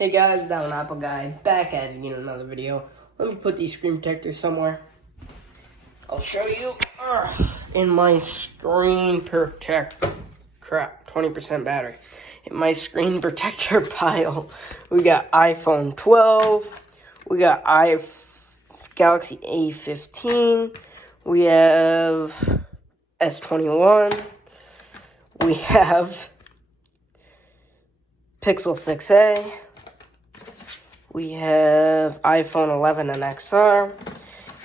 Hey guys, Down Apple Guy, back at it again in another video. Let me put these screen protectors somewhere. I'll show you. In my screen protector, crap, 20% battery. In my screen protector pile, we got iPhone 12, we got Galaxy A15, we have S21, we have Pixel 6a, we have iPhone 11 and XR,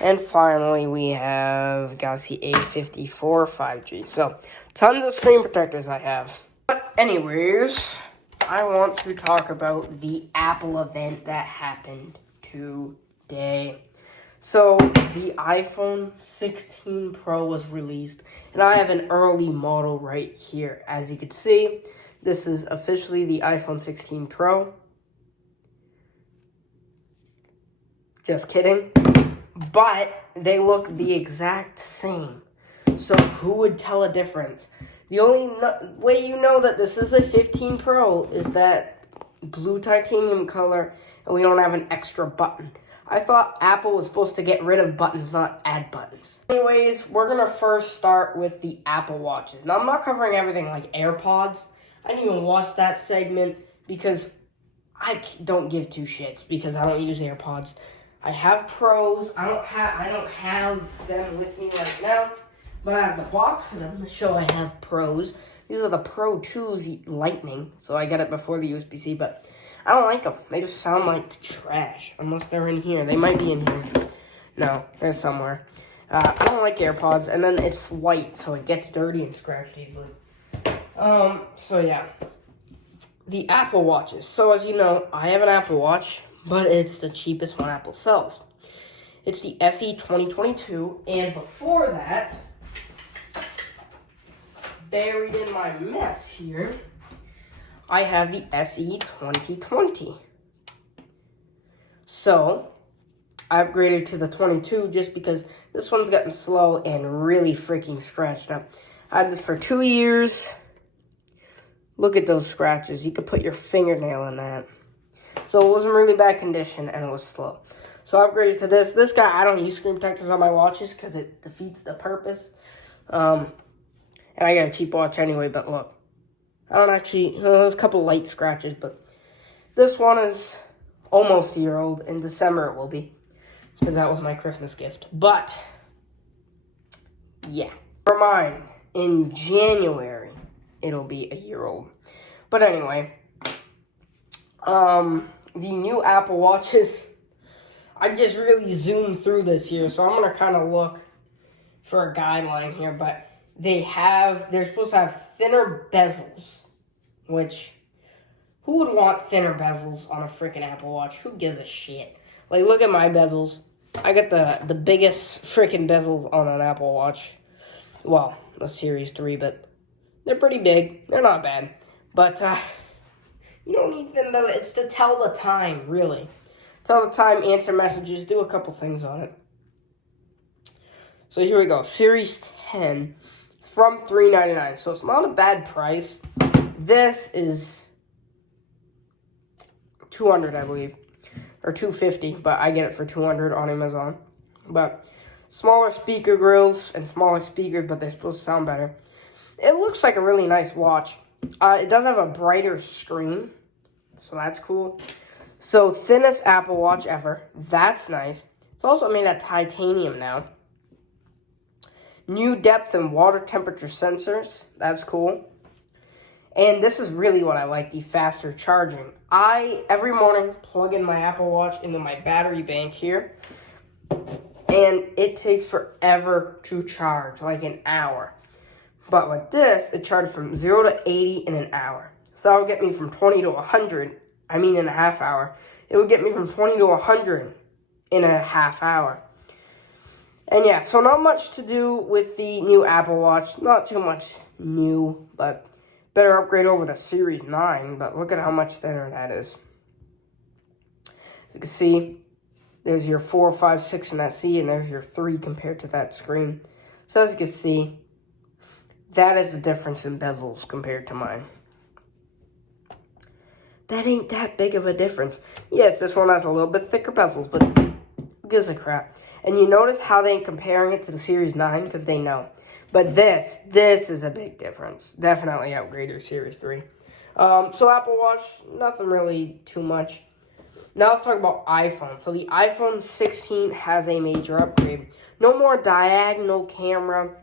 and finally we have Galaxy A54 5G. So, tons of screen protectors I have. But anyways, I want to talk about the Apple event that happened today. So, the iPhone 16 Pro was released, and I have an early model right here. As you can see, this is officially the iPhone 16 Pro. Just kidding. But they look the exact same. So who would tell a difference? The only way you know that this is a 15 Pro is that blue titanium color, and we don't have an extra button. I thought Apple was supposed to get rid of buttons, not add buttons. Anyways, we're going to first start with the Apple Watches. Now, I'm not covering everything like AirPods. I didn't even watch that segment because I don't give two shits because I don't use AirPods. I have Pros. I don't have them with me right now, but I have the box for them to show I have Pros. These are the Pro 2s Lightning, so I got it before the USB-C, but I don't like them. They just sound like trash, unless they're in here. They might be in here. No, they're somewhere. I don't like AirPods, and then it's white, so it gets dirty and scratched easily. So yeah. The Apple Watches. So as you know, I have an Apple Watch, but it's the cheapest one Apple sells. It's the SE 2022, and before that, buried in my mess here, I have the SE 2020. So, I upgraded to the 22 just because this one's gotten slow and really freaking scratched up. I had this for 2 years. Look at those scratches. You could put your fingernail in that. So it was in really bad condition and it was slow. So I upgraded to this. This guy, I don't use screen protectors on my watches because it defeats the purpose. And I got a cheap watch anyway, but look. I don't actually, there's a couple light scratches, but this one is almost a year old. In December it will be, because that was my Christmas gift. But, yeah. For mine, in January, it'll be a year old. But anyway, the new Apple Watches, I just really zoomed through this here, so I'm going to kind of look for a guideline here, but they're supposed to have thinner bezels, which, who would want thinner bezels on a freaking Apple Watch? Who gives a shit? Like, look at my bezels. I got the biggest freaking bezels on an Apple Watch. Well, a Series 3, but they're pretty big. They're not bad. But, you don't need them, it's to tell the time, really. Tell the time, answer messages, do a couple things on it. So here we go. Series 10 from $399. So it's not a bad price. This is $200, I believe. Or $250, but I get it for $200 on Amazon. But smaller speaker grills and smaller speakers, but they're supposed to sound better. It looks like a really nice watch. It does have a brighter screen, so that's cool. So, thinnest Apple Watch ever. That's nice. It's also made of titanium now. New depth and water temperature sensors. That's cool. And this is really what I like, the faster charging. I, every morning, plug in my Apple Watch into my battery bank here. And it takes forever to charge, like an hour. But with this, it charged from 0 to 80 in an hour. So that would get me from 20 to 100, in a half hour. It would get me from 20 to 100 in a half hour. And yeah, so not much to do with the new Apple Watch. Not too much new, but better upgrade over the Series 9. But look at how much thinner that is. As you can see, there's your 4, 5, 6 in that SE, and there's your 3 compared to that screen. So as you can see, that is the difference in bezels compared to mine. that ain't that big of a difference. Yes, this one has a little bit thicker bezels, but who gives a crap? And you notice how they ain't comparing it to the Series 9? Because they know. But this is a big difference. Definitely upgrade your Series 3. So Apple Watch, nothing really too much. Now let's talk about iPhone. So the iPhone 16 has a major upgrade. No more diagonal camera.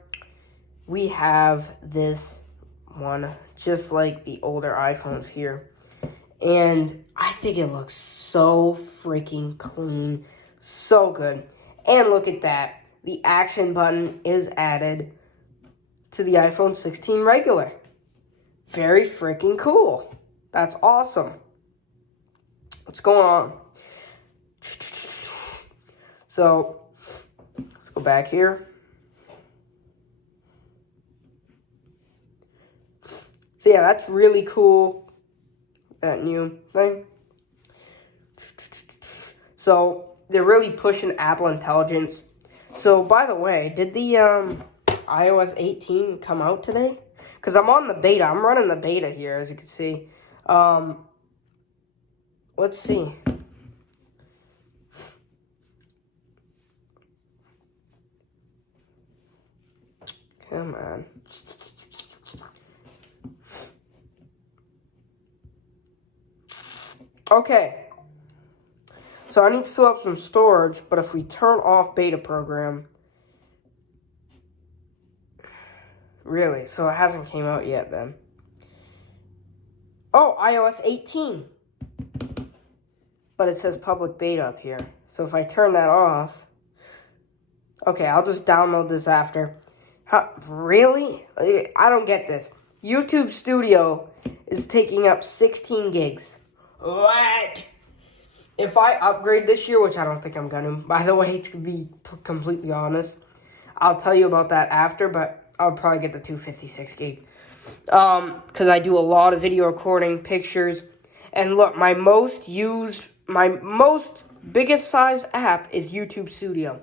We have this one, just like the older iPhones here. And I think it looks so freaking clean. So good. And look at that. The action button is added to the iPhone 16 regular. Very freaking cool. That's awesome. What's going on? So, let's go back here. So yeah, that's really cool. That new thing. So, they're really pushing Apple Intelligence. So, by the way, did the iOS 18 come out today? Because I'm on the beta. I'm running the beta here, as you can see. Let's see. Come on. Okay. So I need to fill up some storage, but if we turn off beta program... Really? So it hasn't came out yet then. Oh, iOS 18. But it says public beta up here. So if I turn that off... Okay, I'll just download this after. Really? I don't get this. YouTube Studio is taking up 16 gigs. What? If I upgrade this year, which I don't think I'm going to, by the way, to be completely honest, I'll tell you about that after, but I'll probably get the 256 gig. Because I do a lot of video recording, pictures, and look, my most biggest sized app is YouTube Studio.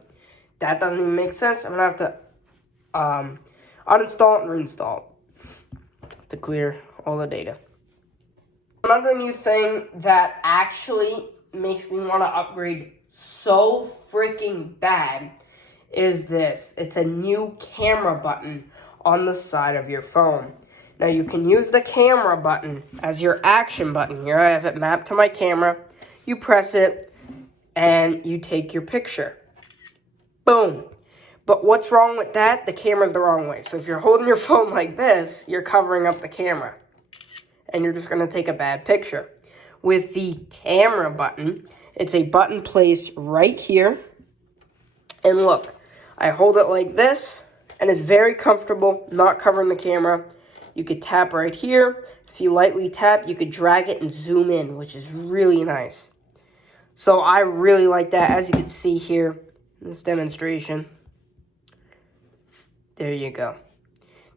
That doesn't even make sense. I'm going to have to uninstall it and reinstall it to clear all the data. Another new thing that actually makes me want to upgrade so freaking bad is this. It's a new camera button on the side of your phone. Now you can use the camera button as your action button. Here I have it mapped to my camera. You press it and you take your picture. Boom. But what's wrong with that? The camera's the wrong way. So if you're holding your phone like this, you're covering up the camera. And you're just going to take a bad picture. With the camera button, it's a button placed right here. And look, I hold it like this, and it's very comfortable, not covering the camera. You could tap right here. If you lightly tap, you could drag it and zoom in, which is really nice. So I really like that, as you can see here in this demonstration. There you go.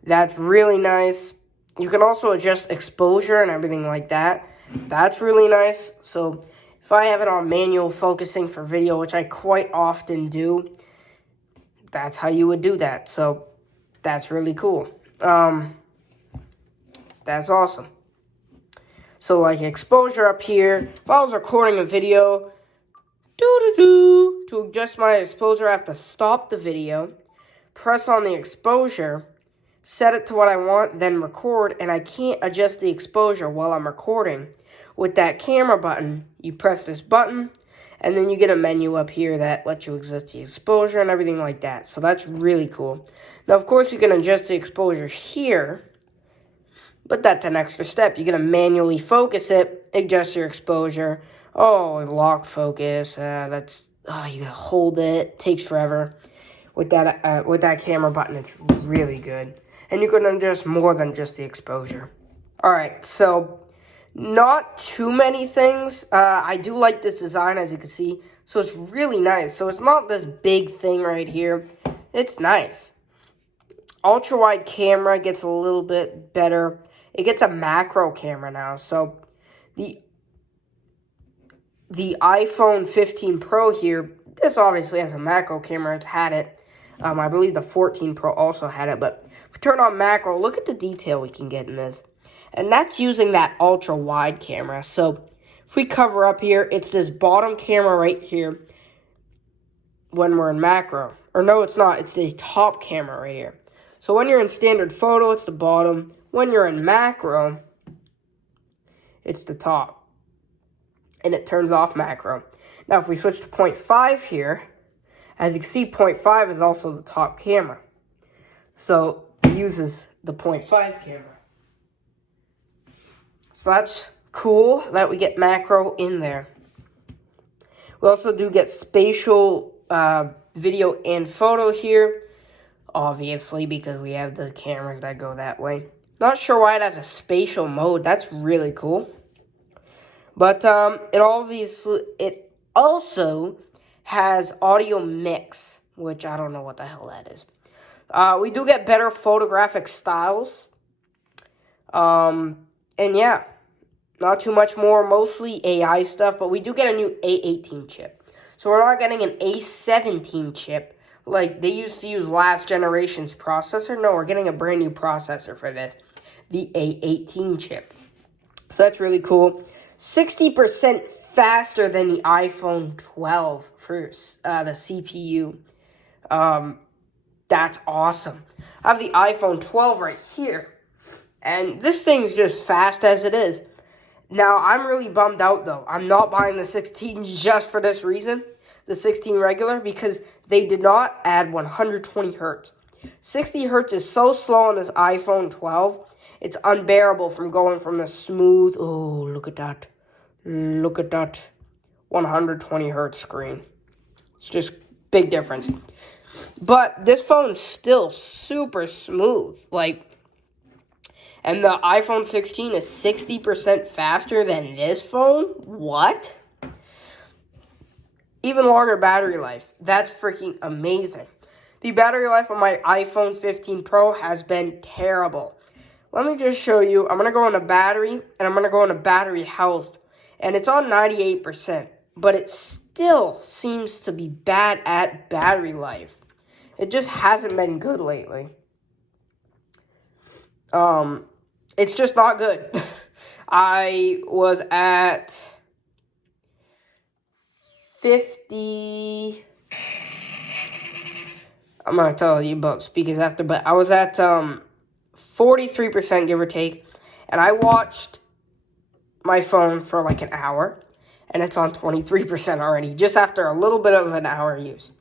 That's really nice. You can also adjust exposure and everything like that. That's really nice. So if I have it on manual focusing for video, which I quite often do, that's how you would do that. So that's really cool. That's awesome. So like exposure up here, if I was recording a video, to adjust my exposure, I have to stop the video, press on the exposure, set it to what I want, then record, and I can't adjust the exposure while I'm recording. With that camera button, you press this button, and then you get a menu up here that lets you adjust the exposure and everything like that. So that's really cool. Now, of course, you can adjust the exposure here, but that's an extra step. You're going to manually focus it, adjust your exposure. Oh, lock focus, you got to hold it, takes forever. With that camera button, it's really good. And you can adjust more than just the exposure. Alright, so not too many things. I do like this design, as you can see. So it's really nice. So it's not this big thing right here. It's nice. Ultra-wide camera gets a little bit better. It gets a macro camera now. So the iPhone 15 Pro here, this obviously has a macro camera. It's had it. I believe the 14 Pro also had it. But if we turn on macro, look at the detail we can get in this. And that's using that ultra-wide camera. So If we cover up here, it's this bottom camera right here when we're in macro. Or no, it's not. It's the top camera right here. So when you're in standard photo, it's the bottom. When you're in macro, it's the top. And it turns off macro. Now, if we switch to 0.5 here, as you can see, 0.5 is also the top camera. So it uses the 0.5 camera. So that's cool that we get macro in there. We also do get spatial video and photo here, obviously, because we have the cameras that go that way. Not sure why it has a spatial mode. That's really cool. But it also has audio mix, which I don't know what the hell that is. We do get better photographic styles. And yeah, not too much more, mostly AI stuff, but we do get a new A18 chip. So we're not getting an A17 chip like they used to use last generation's processor. No, we're getting a brand new processor for this, the A18 chip. So that's really cool. 60% faster than the iPhone 12 for the CPU. That's awesome. I have the iPhone 12 right here, and this thing's just fast as it is. Now, I'm really bummed out, though. I'm not buying the 16 just for this reason, the 16 regular, because they did not add 120 hertz. 60 hertz is so slow on this iPhone 12, it's unbearable from going from the smooth, oh, look at that, 120 hertz screen. It's just big difference. But this phone's still super smooth, and the iPhone 16 is 60% faster than this phone? What? Even longer battery life. That's freaking amazing. The battery life on my iPhone 15 Pro has been terrible. Let me just show you. I'm going to go into battery, and I'm going to go into battery health. And it's on 98%. But it still seems to be bad at battery life. It just hasn't been good lately. It's just not good. I was at 50. I'm going to tell you about speakers after, but I was at 43%, give or take. And I watched my phone for like an hour, and it's on 23% already, just after a little bit of an hour use.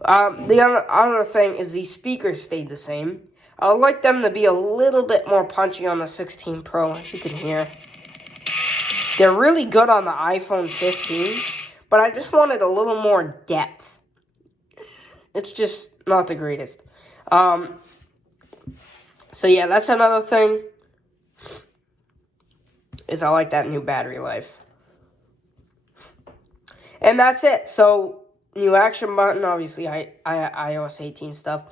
The other thing is the speakers stayed the same. I would like them to be a little bit more punchy on the 16 Pro, as you can hear. They're really good on the iPhone 15, but I just wanted a little more depth. It's just not the greatest. So yeah, that's another thing, is I like that new battery life. And that's it. So, new action button, obviously iOS 18 stuff.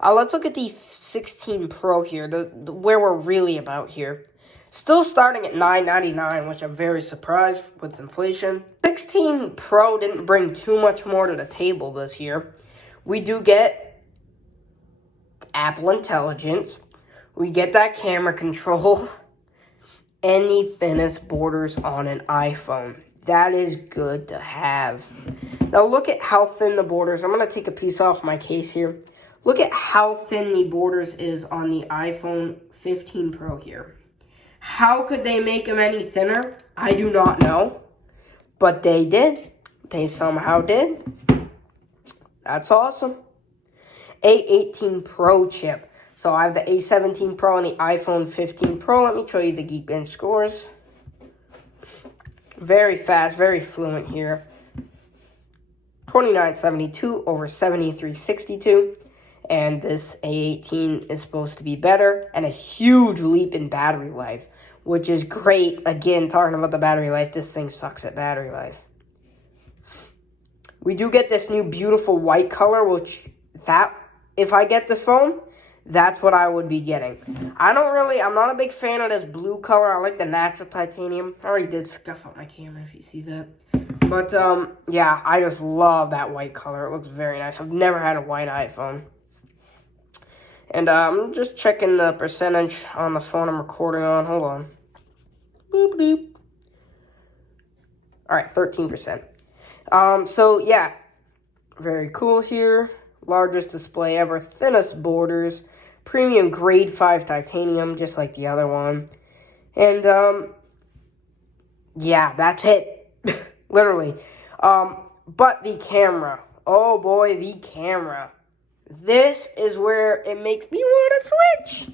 Let's look at the 16 Pro here, where we're really about here. Still starting at $999, which I'm very surprised with inflation. 16 Pro didn't bring too much more to the table this year. We do get Apple Intelligence. We get that camera control. And the thinnest borders on an iPhone. That is good to have. Now look at how thin the borders. I'm going to take a piece off my case here. Look at how thin the borders is on the iPhone 15 Pro here. How could they make them any thinner? I do not know. But they did. They somehow did. That's awesome. A18 Pro chip. So I have the A17 Pro and the iPhone 15 Pro. Let me show you the Geekbench scores. Very fast, very fluent here. 2972 over 7362. And this A18 is supposed to be better. And a huge leap in battery life, which is great. Again, talking about the battery life, this thing sucks at battery life. We do get this new beautiful white color, which if I get this phone, that's what I would be getting. I'm not a big fan of this blue color. I like the natural titanium. I already did scuff up my camera if you see that. But, yeah, I just love that white color. It looks very nice. I've never had a white iPhone. And, I'm just checking the percentage on the phone I'm recording on. Hold on. Boop, boop. All right, 13%. So yeah, very cool here. Largest display ever, thinnest borders, premium grade 5 titanium, just like the other one. And, yeah, that's it. Literally. But the camera. Oh boy, the camera. This is where it makes me want to switch.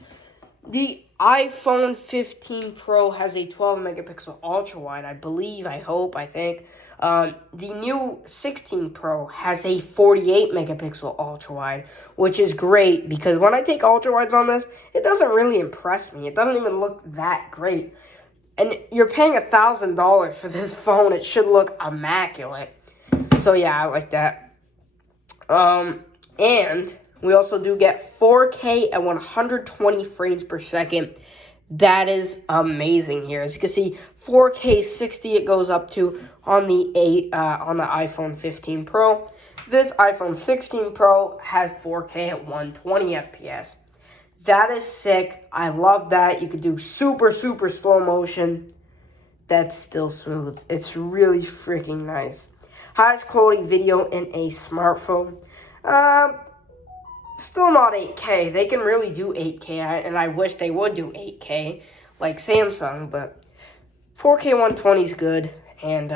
The iPhone 15 Pro has a 12 megapixel ultra wide, I believe, I hope, I think. The new 16 Pro has a 48 megapixel ultra wide, which is great because when I take ultra wides on this, it doesn't really impress me. It doesn't even look that great. And you're paying $1,000 for this phone. It should look immaculate. So yeah, I like that. And we also do get 4K at 120 frames per second. That is amazing here. As you can see, 4K 60 it goes up to on the iPhone 15 Pro. This iPhone 16 Pro has 4K at 120 FPS. That is sick. I love that. You could do super, super slow motion. That's still smooth. It's really freaking nice. Highest quality video in a smartphone. Still not 8K. They can really do 8K, and I wish they would do 8K like Samsung, but 4K 120 is good, and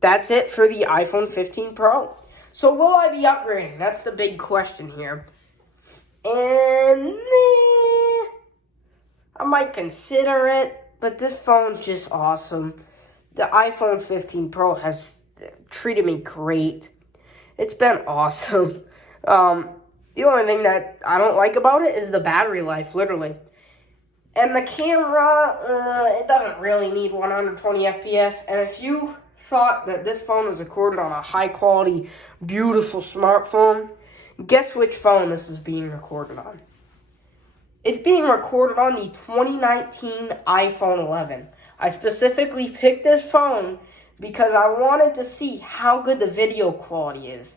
that's it for the iPhone 15 Pro. So will I be upgrading? That's the big question here. And I might consider it, but this phone's just awesome. The iPhone 15 Pro has treated me great. It's been awesome. The only thing that I don't like about it is the battery life, literally. And the camera, it doesn't really need 120 FPS. And if you thought that this phone was recorded on a high-quality, beautiful smartphone, guess which phone this is being recorded on? It's being recorded on the 2019 iPhone 11. I specifically picked this phone because I wanted to see how good the video quality is.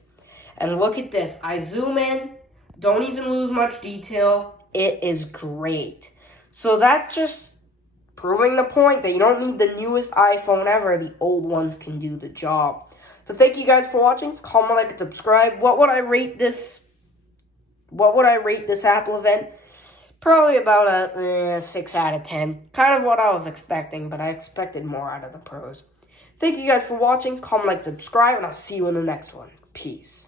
And look at this. I zoom in. Don't even lose much detail. It is great. So that's just proving the point that you don't need the newest iPhone ever. The old ones can do the job. So thank you guys for watching. Comment, like, and subscribe. What would I rate this Apple event? Probably about a 6 out of 10. Kind of what I was expecting, but I expected more out of the pros. Thank you guys for watching. Comment, like, subscribe, and I'll see you in the next one. Peace.